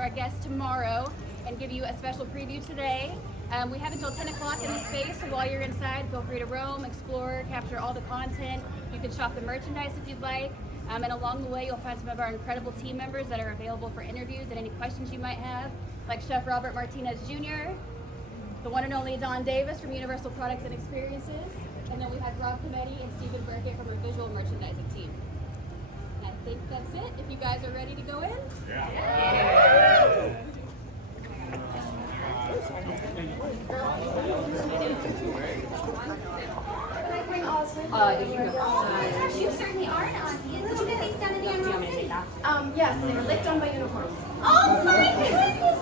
our guests tomorrow and give you a special preview today. We have until 10 o'clock in the space, so while you're inside, feel free to roam, explore, capture all the content. You can shop the merchandise if you'd like. And along the way, you'll find some of our incredible team members that are available for interviews and any questions you might have, like Chef Robert Martinez Jr., the one and only Don Davis from Universal Products and Experiences, and then we have Rob Cometti and Stephen Burkett from our visual merchandising team. And I think that's it. If you guys are ready to go in. Yeah. You certainly are an Aussie. Did you get these done in the Emerald? Yes, they were licked on by unicorns. Oh my goodness!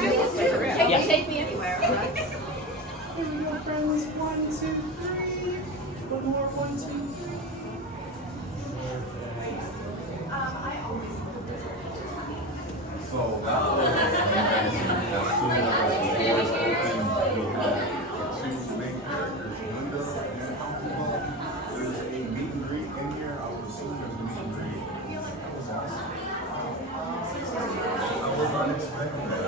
This is beautiful. Shake me anywhere. Here we go, friends. 1, 2, 3. One more. 1, 2, 3. I always. So that was as soon as I was open, we had two main characters, Linda and Alcohol. There's a meet and greet in here. I would assume there's a meet and greet. That was awesome. I was not expecting that.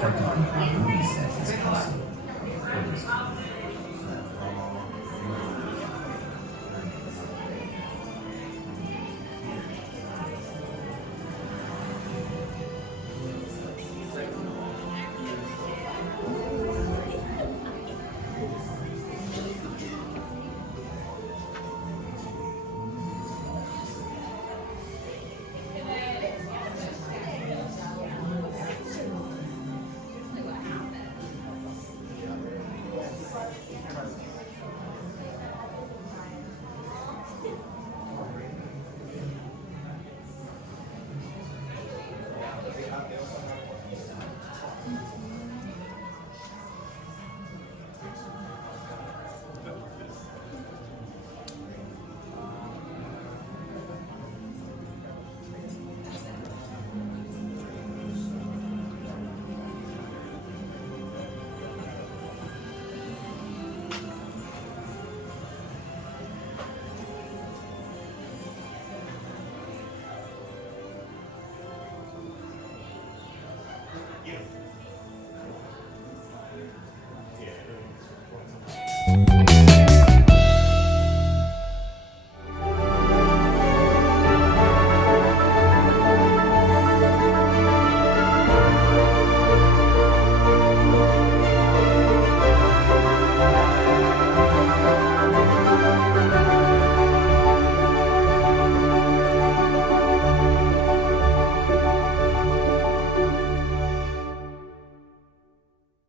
Effectively, the movie set is